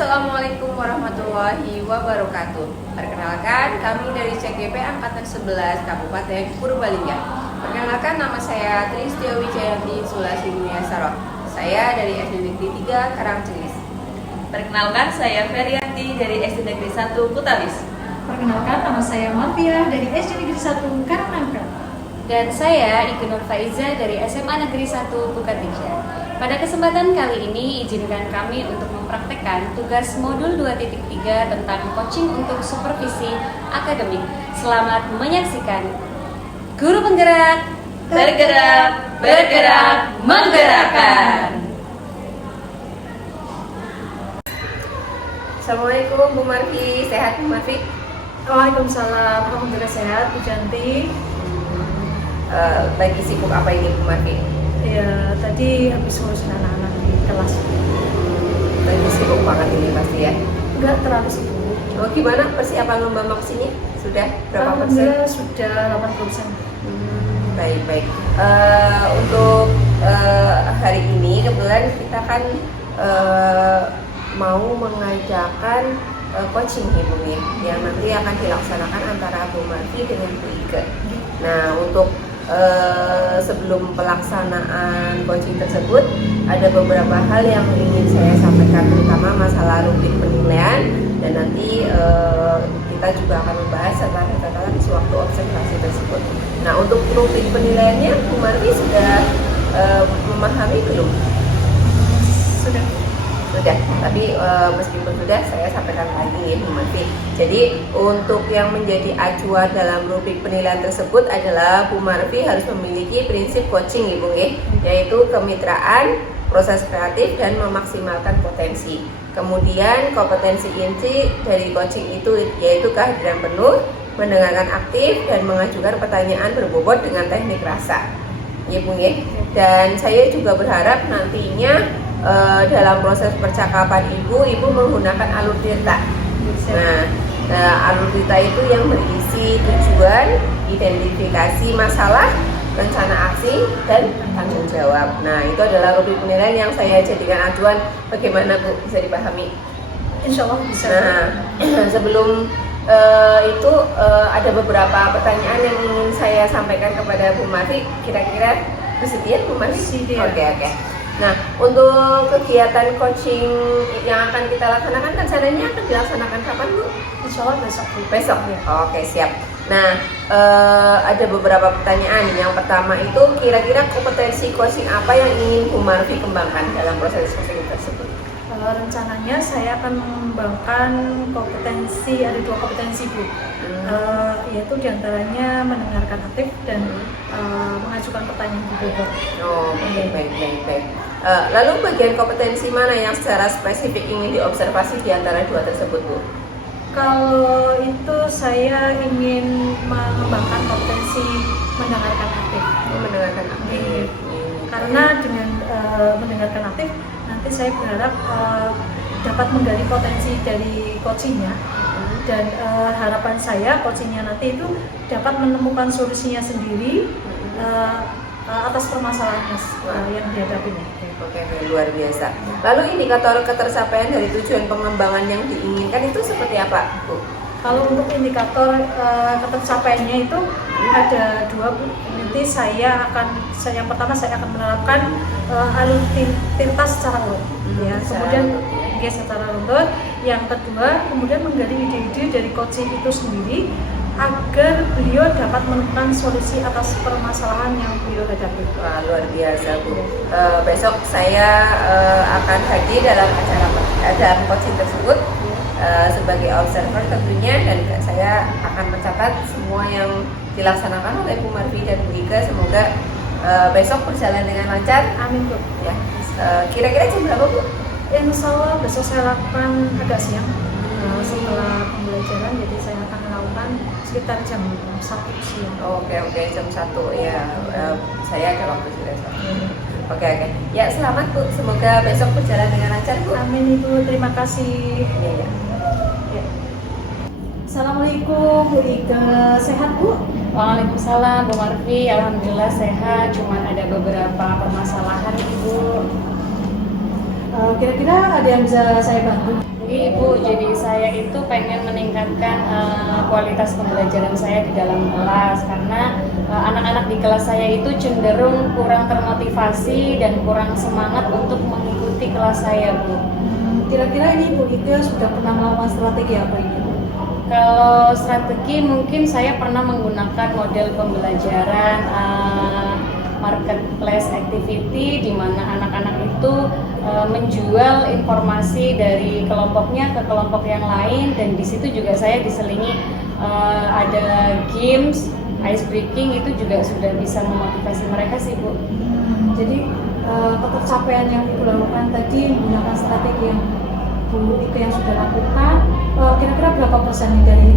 Assalamualaikum warahmatullahi wabarakatuh. Perkenalkan, kami dari CGP Angkatan 11 Kabupaten Purbalingga. Perkenalkan, nama saya Tristio Wijayanti Sulasi Mulyasaro. Saya dari SD Negeri 3 Karangcenis. Perkenalkan, saya Ferianti dari SD Negeri 1 Kutalis. Perkenalkan, nama saya Malvia dari SD Negeri 1 Karangnangka. Dan saya Ike Nur Faiza dari SMA Negeri 1 Bukatija. Pada kesempatan kali ini, izinkan kami untuk mempraktekkan tugas modul 2.3 tentang coaching untuk supervisi akademik. Selamat menyaksikan. Guru penggerak, Bergerak, bergerak, menggerakkan. Assalamualaikum Bu Marfi, sehat Bu Marfi? Waalaikumsalam, alhamdulillah sehat, Bu Janti. Lagi sibuk apa ini Bu Marfi? Ya, tadi habis ngurusin anak-anak di kelas. Lagi sibuk banget ini pasti ya? Enggak terlalu sibuk. Oh, gimana persiapan lomba maksinya? Sudah berapa persen? Alhamdulillah sudah 80%. Baik. Untuk hari ini kebetulan kita kan mau mengadakan coaching Ibu ya, yang nanti akan dilaksanakan antara Bu Marfi dengan Bu Ike. Nah, untuk sebelum pelaksanaan coaching tersebut ada beberapa hal yang ingin saya sampaikan, terutama masalah rubrik penilaian, dan nanti kita juga akan membahas tentang catatan di waktu observasi tersebut. Nah, untuk rubrik penilaiannya Bu Marfi sudah memahami belum? Sudah. Tapi meskipun sudah, saya sampaikan lagi ya Bu Marfi. Jadi untuk yang menjadi acuan dalam rubrik penilaian tersebut adalah Bu Marfi harus memiliki prinsip coaching Ibu ya, yaitu kemitraan, proses kreatif, dan memaksimalkan potensi. Kemudian kompetensi inti dari coaching itu yaitu kehadiran penuh, mendengarkan aktif, dan mengajukan pertanyaan berbobot dengan teknik rasa. Ya Bu ya. Dan saya juga berharap nantinya dalam proses percakapan Ibu menggunakan alur cerita. Nah, alur cerita itu yang berisi tujuan, identifikasi masalah, rencana aksi, dan tanggung jawab. Nah, itu adalah rubrik penilaian yang saya jadikan acuan. Bagaimana Bu, bisa dipahami? Insya Allah bisa. Nah, sebelum itu ada beberapa pertanyaan yang ingin saya sampaikan kepada Bu Marfi. Kira-kira bersedia Bu Marfi? Bersedia. Oke. Nah, untuk kegiatan coaching yang akan kita laksanakan, rencananya akan dilaksanakan kapan Bu? Insya Allah besok. Besok? Ya. Oke, siap. Nah, ada beberapa pertanyaan. Yang pertama itu, kira-kira kompetensi coaching apa yang ingin Bu Marfi kembangkan dalam proses coaching tersebut? Rencananya saya akan mengembangkan ada 2 kompetensi Bu, yaitu diantaranya mendengarkan aktif dan mengajukan pertanyaan berbobot. Oh, baik. Lalu bagian kompetensi mana yang secara spesifik ingin diobservasi di antara 2 tersebut Bu? Kalau itu saya ingin mengembangkan kompetensi mendengarkan aktif. Mendengarkan aktif. Karena dengan mendengarkan aktif, nanti saya berharap dapat menggali potensi dari coachingnya, dan harapan saya coachingnya nanti itu dapat menemukan solusinya sendiri atas permasalahannya yang dihadapinya. Oke, luar biasa. Lalu indikator ketercapaian dari tujuan pengembangan yang diinginkan itu seperti apa Bu? Kalau untuk indikator ketercapaiannya itu ada 2 Bu. Nanti yang pertama saya akan menerapkan alur tintas secara runut, ya. Kemudian secara runut. Yang kedua, kemudian menggali ide-ide dari coaching itu sendiri agar beliau dapat menemukan solusi atas permasalahan yang beliau hadapi. Wah, luar biasa Bu. Besok saya akan hadir dalam dalam coaching tersebut sebagai observer tentunya, dan saya akan mencatat semua yang dilaksanakan oleh Bu Marfi dan Bu Ike. Semoga besok berjalan dengan lancar. Amin Bu. Ya. Kira-kira jam berapa Bu? Insya Allah besok saya lakukan agak siang setelah pembelajaran, jadi saya akan melakukan sekitar jam 1 siang. Oke, jam 1 ya. Saya ada waktu sudah. Oke. Ya, selamat Bu. Semoga besok berjalan dengan lancar Bu. Amin Ibu, terima kasih. Iya. Assalamualaikum Bu Ike, sehat Bu? Waalaikumsalam Bu Marfi, alhamdulillah sehat. Cuman ada beberapa permasalahan Ibu. Kira-kira ada yang bisa saya bantu? Ibu, jadi saya itu pengen meningkatkan kualitas pembelajaran saya di dalam kelas karena anak-anak di kelas saya itu cenderung kurang termotivasi dan kurang semangat untuk mengikuti kelas saya, Bu. Kira-kira ini Bu Ike sudah pernah melakukan strategi apa ini? Kalau strategi mungkin saya pernah menggunakan model pembelajaran marketplace activity di mana anak-anak itu menjual informasi dari kelompoknya ke kelompok yang lain, dan di situ juga saya diselingi ada games, ice breaking, itu juga sudah bisa memotivasi mereka sih, Bu. Jadi ketercapaian yang Ibu lakukan tadi menggunakan strategi yang Bu Ike yang sudah lakukan, kira-kira berapa persen nih dari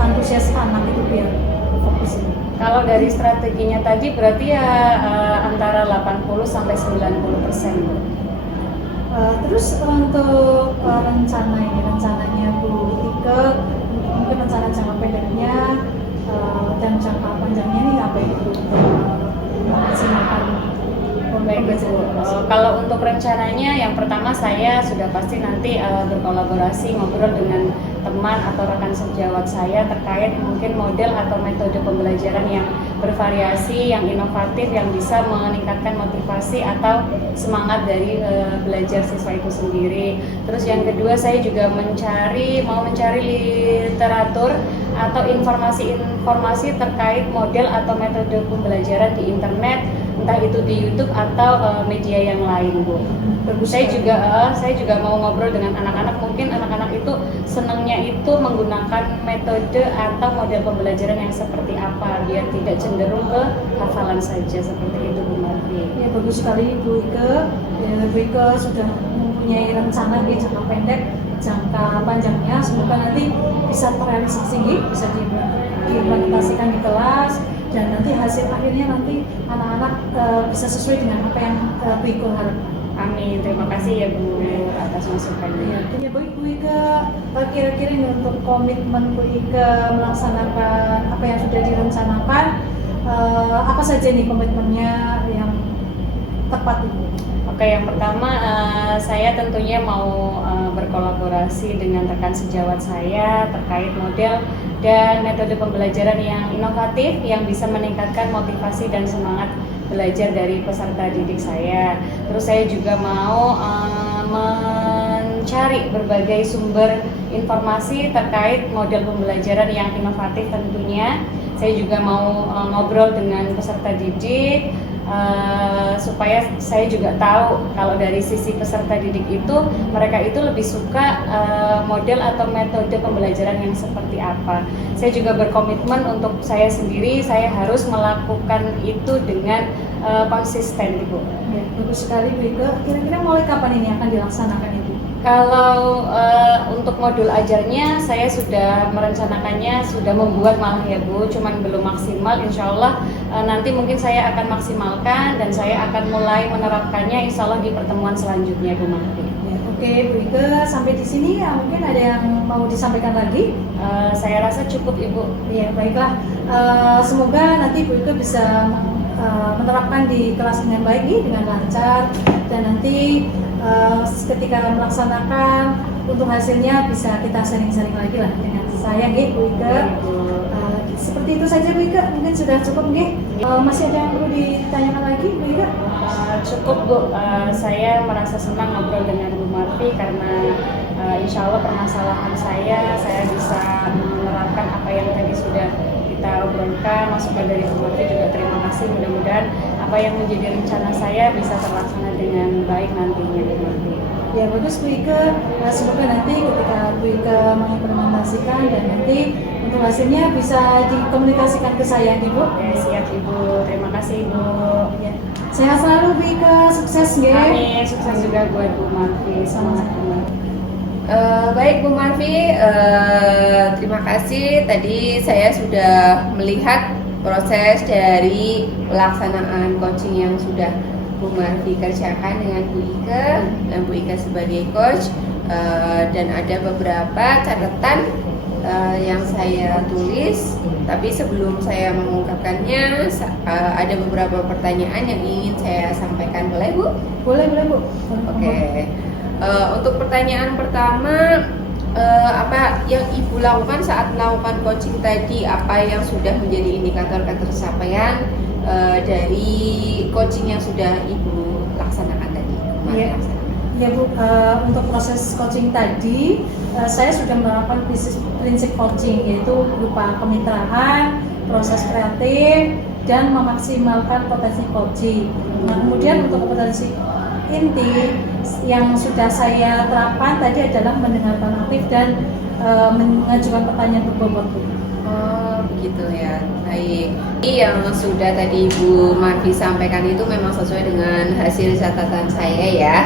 antusias anak itu biar fokus ini? Kalau dari strateginya tadi berarti ya antara 80 sampai 90%, Bu. Terus untuk rencananya Bu Ike, mungkin rencana jangka pendeknya dan jangka panjangnya ini apa itu maksimalkan? Baik, Bu. Kalau untuk rencananya, yang pertama saya sudah pasti nanti berkolaborasi, ngobrol dengan teman atau rekan sejawat saya terkait mungkin model atau metode pembelajaran yang bervariasi, yang inovatif, yang bisa meningkatkan motivasi atau semangat dari belajar siswa itu sendiri. Terus yang kedua, saya juga mau mencari literatur atau informasi terkait model atau metode pembelajaran di internet, entah itu di YouTube atau media yang lain, Bu. Saya juga mau ngobrol dengan anak-anak, mungkin anak-anak itu senangnya itu menggunakan metode atau model pembelajaran yang seperti apa biar tidak cenderung ke hafalan saja, seperti itu, Bu Marfi. Ya, bagus sekali Bu Ike. Bu Ike sudah mempunyai rencana di jangka pendek, jangka panjangnya. Semoga nanti bisa terrealisasi, bisa diimplementasikan di kelas, dan nanti hasil akhirnya nanti anak-anak bisa sesuai dengan apa yang Bu Ike harapkan. Amin, terima kasih ya Bu atas masukannya. Ya baik Bu Ike, kira-kira ini untuk komitmen Bu Ike melaksanakan apa yang sudah direncanakan, apa saja nih komitmennya yang tepat Bu? Oke, yang pertama saya tentunya mau berkolaborasi dengan rekan sejawat saya terkait model dan metode pembelajaran yang inovatif yang bisa meningkatkan motivasi dan semangat belajar dari peserta didik saya. Terus saya juga mau mencari berbagai sumber informasi terkait model pembelajaran yang inovatif tentunya. Saya juga mau ngobrol dengan peserta didik supaya saya juga tahu kalau dari sisi peserta didik itu mereka itu lebih suka model atau metode pembelajaran yang seperti apa. Saya juga berkomitmen untuk saya sendiri, saya harus melakukan itu dengan konsisten, Ibu. Ya, bagus sekali Bu Ike. Kira-kira mulai kapan ini akan dilaksanakan Ibu? Kalau untuk modul ajarnya saya sudah merencanakannya, sudah membuat malah ya Bu, cuman belum maksimal. Insya Allah nanti mungkin saya akan maksimalkan dan saya akan mulai menerapkannya insya Allah di pertemuan selanjutnya, Bu Mahdi. Ya, oke Bu Ike, sampai di sini ya, mungkin ada yang mau disampaikan lagi? Saya rasa cukup, Ibu. Ya baiklah, semoga nanti Bu Ike bisa menerapkan di kelas dengan baik nih, dengan lancar, dan nanti ketika melaksanakan untuk hasilnya bisa kita sharing-sharing lagi lah dengan saya nih Bu Ike. Seperti itu saja Bu Ike, mungkin sudah cukup nih. Masih ada yang perlu ditanyakan lagi Bu Ike? Cukup Bu, saya merasa senang ngobrol dengan Bu Marfi karena insya Allah permasalahan saya bisa menerapkan apa yang tadi sudah kita obrolkan, masukan dari Bu Marfi juga terima kasih. Mudah-mudahan apa yang menjadi rencana saya bisa terlaksana dengan baik nantinya, Bu Marfi. Ya bagus Bu Ike, semoga nanti ketika Bu Ike mengimplementasikan dan nanti untuk hasilnya bisa dikomunikasikan ke saya Ibu. Oke, siap Ibu, terima kasih Ibu. Ya. Sehat selalu Bu Ike, sukses nggih. Amin, sukses juga buat Bu Marfi. Semangat Bu Marfi. Baik Bu Marfi, terima kasih. Tadi saya sudah melihat proses dari pelaksanaan coaching yang sudah Bu Marfi kerjakan dengan Bu Ike dan Bu Ike sebagai coach, dan ada beberapa catatan yang saya tulis. Tapi sebelum saya mengungkapkannya, ada beberapa pertanyaan yang ingin saya sampaikan. Boleh Bu? Boleh Bu. Oke. Untuk pertanyaan pertama, apa yang Ibu lakukan saat melakukan coaching tadi? Apa yang sudah menjadi indikator ketercapaian dari coaching yang sudah Ibu laksanakan tadi? Iya. Ya Bu, untuk proses coaching tadi saya sudah menerapkan prinsip coaching, yaitu berupa kemitraan, proses kreatif, dan memaksimalkan potensi coaching. Nah, kemudian untuk kompetensi inti yang sudah saya terapkan tadi adalah mendengarkan aktif dan mengajukan pertanyaan berbobot. Oh begitu ya, baik. Ini yang sudah tadi Ibu Marfi sampaikan itu memang sesuai dengan hasil catatan saya ya.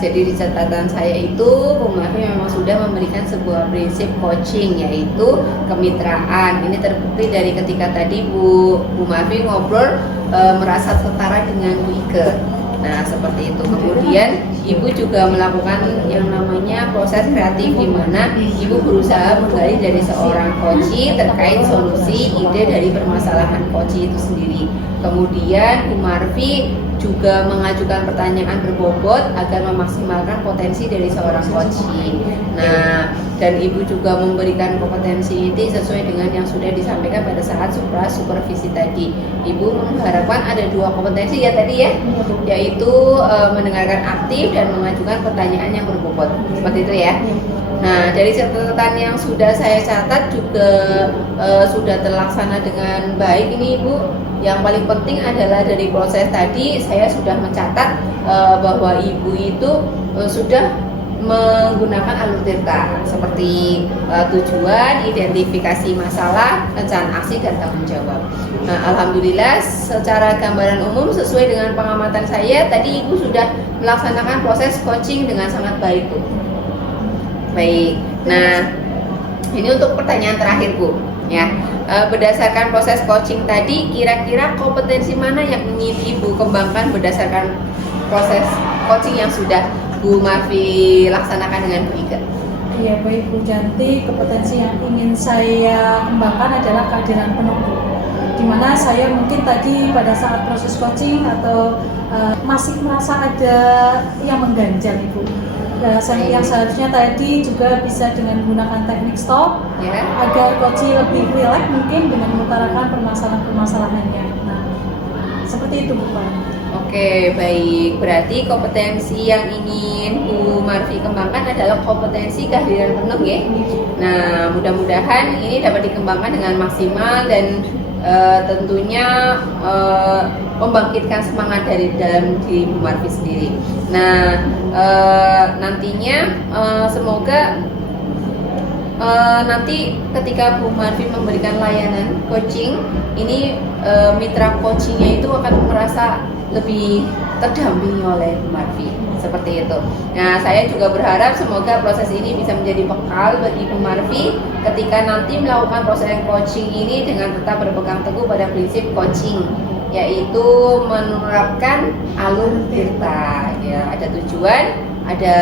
Jadi di catatan saya itu Bu Marfi memang sudah memberikan sebuah prinsip coaching, yaitu kemitraan. Ini terbukti dari ketika tadi Bu Marfi ngobrol merasa setara dengan Bu Ike. Nah seperti itu. Kemudian Ibu juga melakukan yang namanya proses kreatif, di mana Ibu berusaha menggali dari seorang coach terkait solusi ide dari permasalahan coach itu sendiri. Kemudian Bu Marfi juga mengajukan pertanyaan berbobot agar memaksimalkan potensi dari seorang coach. Nah, dan Ibu juga memberikan kompetensi inti sesuai dengan yang sudah disampaikan pada saat supervisi tadi. Ibu mengharapkan ada 2 kompetensi ya tadi ya, yaitu mendengarkan aktif dan mengajukan pertanyaan yang berbobot. Seperti itu ya. Nah, dari catatan yang sudah saya catat juga sudah terlaksana dengan baik ini Ibu. Yang paling penting adalah dari proses tadi saya sudah mencatat bahwa Ibu itu sudah menggunakan alur tirta seperti tujuan, identifikasi masalah, rencana aksi, dan tanggung jawab. Nah, alhamdulillah secara gambaran umum sesuai dengan pengamatan saya tadi Ibu sudah melaksanakan proses coaching dengan sangat baik Bu. Baik. Nah, ini untuk pertanyaan terakhir Bu. Ya, berdasarkan proses coaching tadi, kira-kira kompetensi mana yang ingin Ibu kembangkan berdasarkan proses coaching yang sudah Bu Marfi laksanakan dengan Bu Ike? Iya baik Bu Janti, kompetensi yang ingin saya kembangkan adalah kehadiran penuh, dimana saya mungkin tadi pada saat proses coaching atau masih merasa ada yang mengganjal Ibu. Yang seharusnya tadi juga bisa dengan menggunakan teknik stop agar coaching lebih rileks mungkin dengan mengutarakan permasalahan-permasalahannya. Nah, seperti itu Bu Pan. Oke, baik. Berarti kompetensi yang ingin Bu Marfi kembangkan adalah kompetensi kehadiran penuh ya. Nah, mudah-mudahan ini dapat dikembangkan dengan maksimal dan tentunya membangkitkan semangat dari dalam diri Bu Marfi sendiri. Nah, nantinya semoga nanti ketika Bu Marfi memberikan layanan coaching ini, mitra coachingnya itu akan merasa lebih terdampingi oleh Bu Marfi, seperti itu. Nah, saya juga berharap semoga proses ini bisa menjadi bekal bagi Bu Marfi ketika nanti melakukan proses coaching ini dengan tetap berpegang teguh pada prinsip coaching, yaitu menerapkan alur tirta. Ya, ada tujuan, ada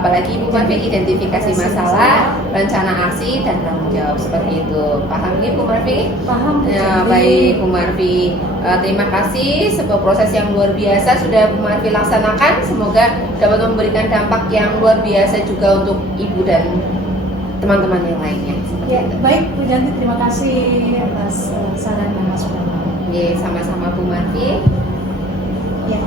apalagi Bu Marfi, identifikasi masalah, rencana aksi, dan tanggung jawab, seperti itu. Paham ini Bu Marfi? Paham. Ya, baik Bu Marfi. Terima kasih, sebuah proses yang luar biasa sudah Bu Marfi laksanakan. Semoga dapat memberikan dampak yang luar biasa juga untuk Ibu dan teman-teman yang lainnya. Ya, baik Bu Janti, terima kasih atas saran dan masukan. Ya, sama-sama Bu Marfi. Ya.